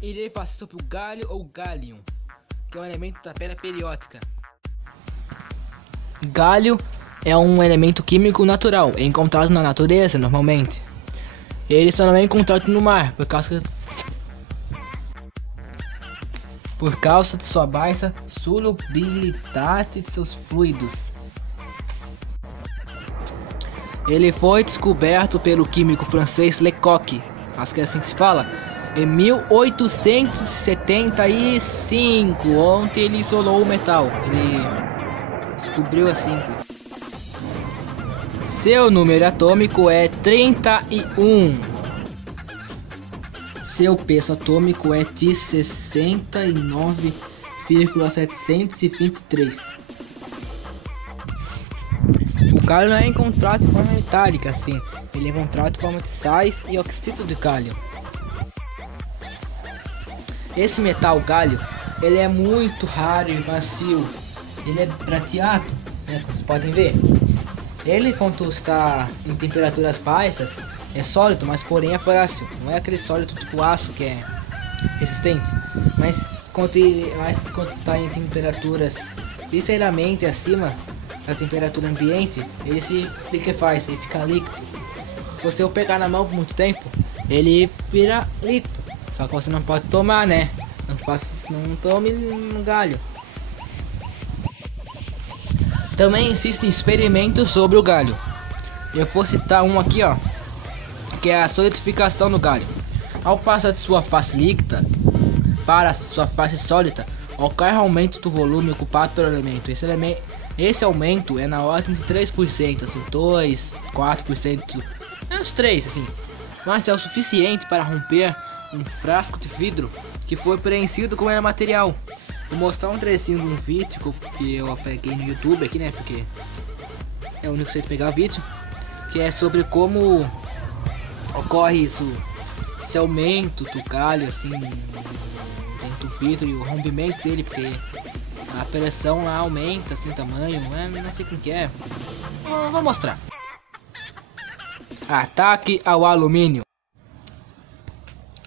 Irei falar sobre o gálio ou gálium, que é um elemento da pedra periódica. Gálio é um elemento químico natural, é encontrado na natureza normalmente. Ele só não é encontrado no mar por causa de sua baixa solubilidade de seus fluidos. Ele foi descoberto pelo químico francês Lecoq, acho que é assim que se fala, em 1875. Ontem ele isolou o metal. Ele descobriu assim. Seu número atômico é 31. Seu peso atômico é de 69,723. O gálio não é encontrado de forma metálica assim. Ele é encontrado de forma de sais e oxído de gálio. Esse metal gálio, ele é muito raro e macio. Ele é prateado, né, como vocês podem ver. Ele, quando está em temperaturas baixas, é sólido, mas porém é frágil. Não é aquele sólido tipo aço que é resistente. Mas quando está em temperaturas ligeiramente acima da temperatura ambiente, ele se liquefaz, ele fica líquido. Se você o pegar na mão por muito tempo, ele vira líquido. Só que você não pode tomar, né? Não tome um gálio. Também existem experimentos sobre o gálio. Eu vou citar um aqui, ó, que é a solidificação do gálio. Ao passar de sua fase líquida para sua fase sólida, ocorre aumento do volume ocupado pelo elemento. Esse aumento é na ordem de 3%, assim, 2, 4%, é uns 3, assim. Mas é o suficiente para romper um frasco de vidro que foi preenchido com material. Vou mostrar um trecinho de um vídeo que eu peguei no YouTube aqui, né? Porque é o único jeito de pegar o vídeo, que é sobre como ocorre esse aumento do gálio assim dentro do vidro e o rompimento dele, porque a pressão lá aumenta assim o tamanho, não sei como que é. Vou mostrar. Ataque ao alumínio.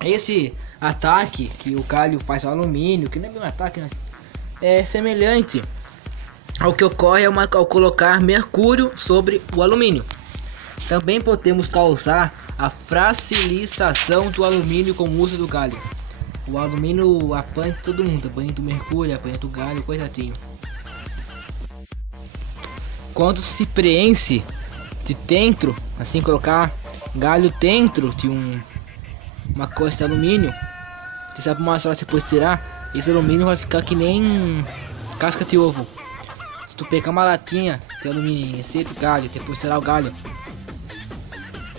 Esse ataque que o gálio faz ao alumínio, que não é bem um ataque, mas é semelhante ao que ocorre ao colocar mercúrio sobre o alumínio. Também podemos causar a fragilização do alumínio com o uso do gálio. O alumínio apanha de todo mundo, apanha do mercúrio, apanha do gálio, coitadinho. Quando se preenche de dentro, assim, colocar gálio dentro de uma coisa de alumínio, você sabe umas horas depois de tirar, esse alumínio vai ficar que nem casca de ovo. Se tu pegar uma latinha de alumínio, de gálio, depois tirar o gálio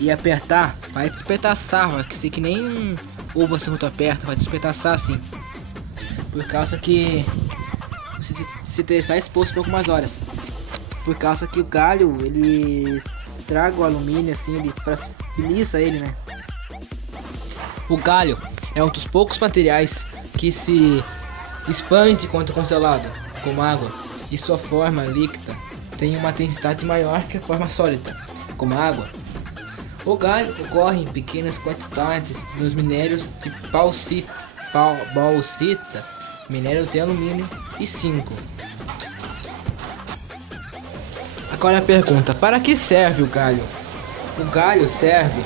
e apertar, vai despedaçar, vai ser que nem ovo assim, quando tu aperta, vai despedaçar assim. Por causa que se está exposto por algumas horas. Por causa que o gálio, ele estraga o alumínio assim, ele fragiliza ele, né? O gálio é um dos poucos materiais que se expande quando congelado, como água, e sua forma líquida tem uma densidade maior que a forma sólida, como a água. O gálio ocorre em pequenas quantidades nos minérios de bauxita, minério de alumínio e zinco. Agora a pergunta: para que serve o gálio? O gálio serve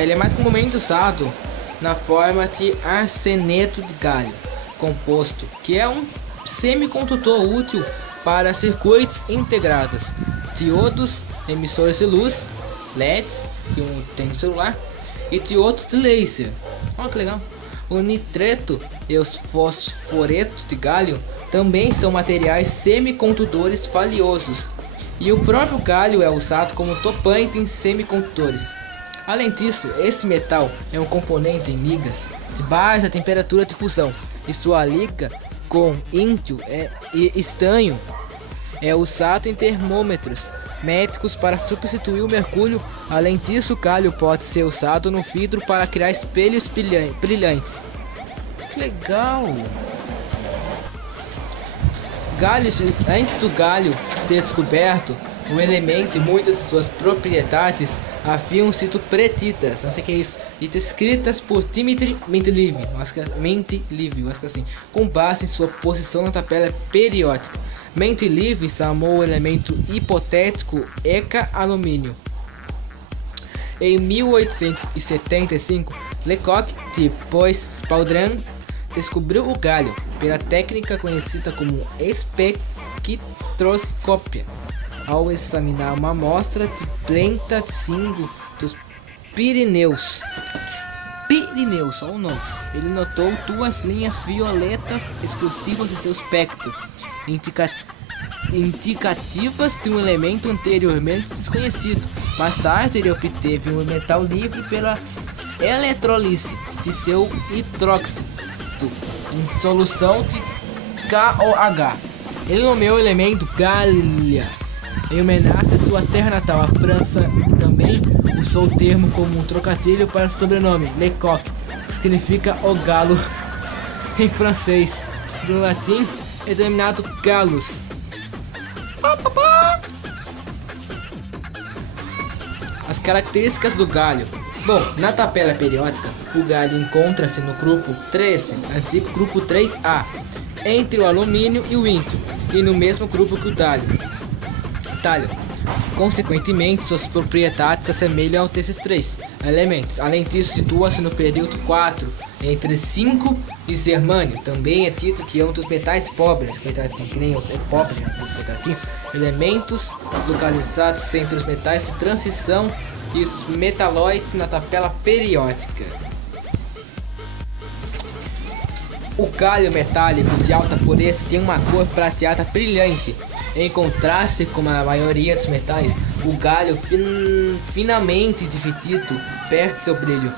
ele é mais comumente usado na forma de arseneto de gálio composto, que é um semicondutor útil para circuitos integrados, diodos, emissores de luz, LEDs, que tem no celular, e diodos de laser. Olha que legal! O nitreto e os fosforetos de gálio também são materiais semicondutores valiosos, e o próprio gálio é usado como dopante em semicondutores. Além disso, esse metal é um componente em ligas de baixa temperatura de fusão, e sua liga com índio e estanho é usado em termômetros métricos para substituir o mercúrio. Além disso, o gálio pode ser usado no vidro para criar espelhos brilhantes. Que legal! Antes do gálio ser descoberto, o elemento e muitas de suas propriedades haviam sido pretitas, não sei o que é isso, e descritas por Dmitry Mendeleev, acho que assim, com base em sua posição na tabela periódica. Mendeleev chamou o elemento hipotético Eka-alumínio. Em 1875, Lecoq de Bois-Baldrin descobriu o galho pela técnica conhecida como espectroscópia. Ao examinar uma amostra de plenta de zinco dos Pirineus, só o nome, ele notou duas linhas violetas exclusivas em seu espectro, indicativas de um elemento anteriormente desconhecido. Mais tarde, ele obteve um metal livre pela eletrólise de seu hidróxido em solução de KOH. Ele nomeou o elemento Galha em homenagem à sua terra natal, a França. Também usou o termo como um trocadilho para o sobrenome Lecoq, que significa o galo em francês. No latim é denominado Gallus. As características do galho. Bom, na tabela periódica, o galho encontra-se no grupo 13, antigo grupo 3A, entre o alumínio e o índio, e no mesmo grupo que o talho. Consequentemente, suas propriedades se assemelham ao desses três elementos. Além disso, situa-se no período 4, entre zinco e germânio. Também é dito que é um dos metais pobres, elementos localizados entre os metais de transição e os metalóides na tabela periódica. O galho metálico de alta pureza tem uma cor prateada brilhante. Em contraste com a maioria dos metais, o galho finamente dividido perde seu brilho.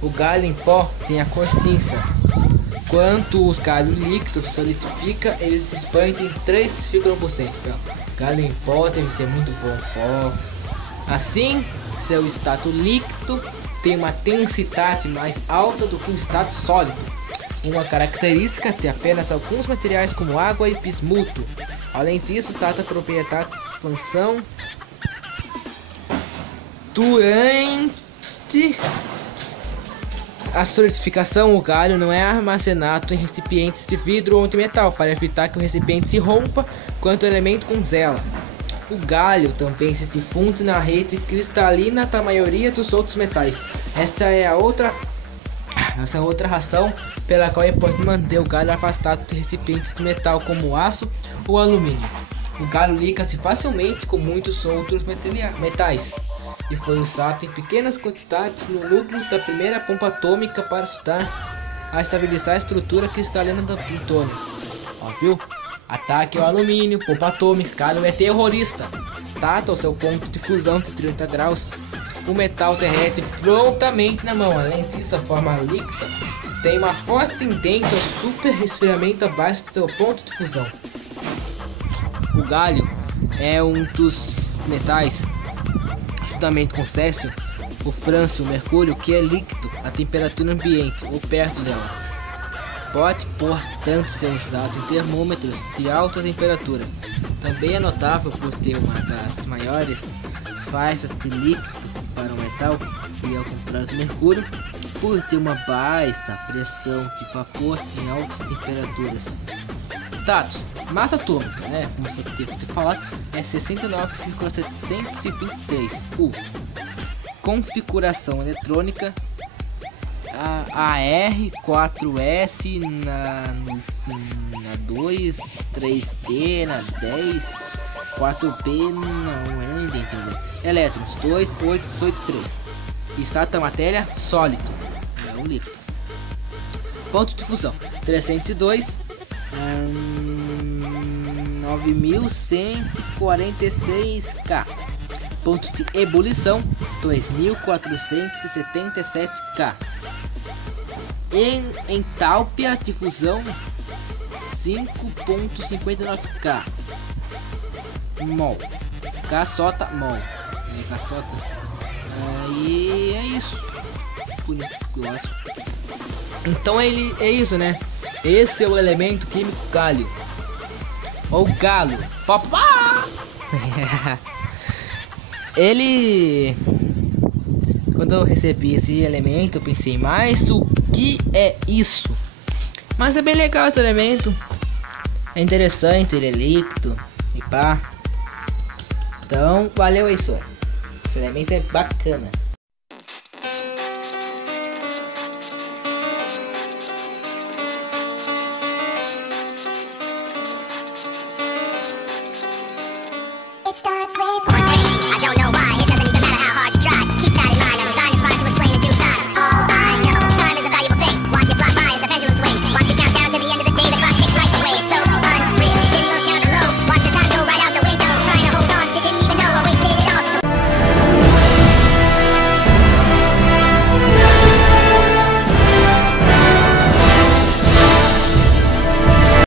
O galho em pó tem a cor cinza. Quanto os galhos líquidos se solidifica, eles se expandem em 3,1%. Galho em pó deve ser muito bom. Pó. Assim, seu estado líquido tem uma densidade mais alta do que o estado sólido. Uma característica de apenas alguns materiais como água e bismuto. Além disso, trata propriedades de expansão durante a solidificação. O galho não é armazenado em recipientes de vidro ou de metal para evitar que o recipiente se rompa quando o elemento congela. O galho também se difunde na rede cristalina da maioria dos outros metais. Essa é outra razão pela qual é importante manter o galho afastado de recipientes de metal como aço ou alumínio. O galho liga-se facilmente com muitos outros metais e foi usado em pequenas quantidades no núcleo da primeira bomba atômica para ajudar a estabilizar a estrutura cristalina do plutônio. Ó, viu? Ataque ao alumínio, bomba atômica, galho é terrorista. Dado ao seu ponto de fusão de 30 graus, o metal derrete prontamente na mão. Além disso, a forma líquida tem uma forte tendência ao super resfriamento abaixo do seu ponto de fusão. O galho é um dos metais, juntamente com o césio, o frâncio, o mercúrio, que é líquido a temperatura ambiente ou perto dela. Pode, portanto, ser usado em termômetros de alta temperatura. Também é notável por ter uma das maiores faixas de líquido para o metal e, ao contrário do mercúrio, por ter uma baixa pressão de vapor em altas temperaturas. Dados: massa atômica, como você teve de falar, é 69,723 U. Configuração eletrônica: AR4S na 2, 3D na 10, 4P não entendi. Elétrons 2, 8, 18, 3. Estado da matéria sólido, é um líquido. Ponto de fusão 302, 9146 K. Ponto de ebulição 2477 K. Em entalpia de fusão 5.59 K. Mol. Caçota mol. Caçota. E é isso. Então ele é isso, né? Esse é o elemento químico galho. Ou galo. Papá! Ele quando eu recebi esse elemento, eu pensei, mas o que é isso? Mas é bem legal esse elemento. É interessante, ele é líquido e pá. Então, valeu isso. Esse elemento é bacana. It starts with one thing, I don't know why.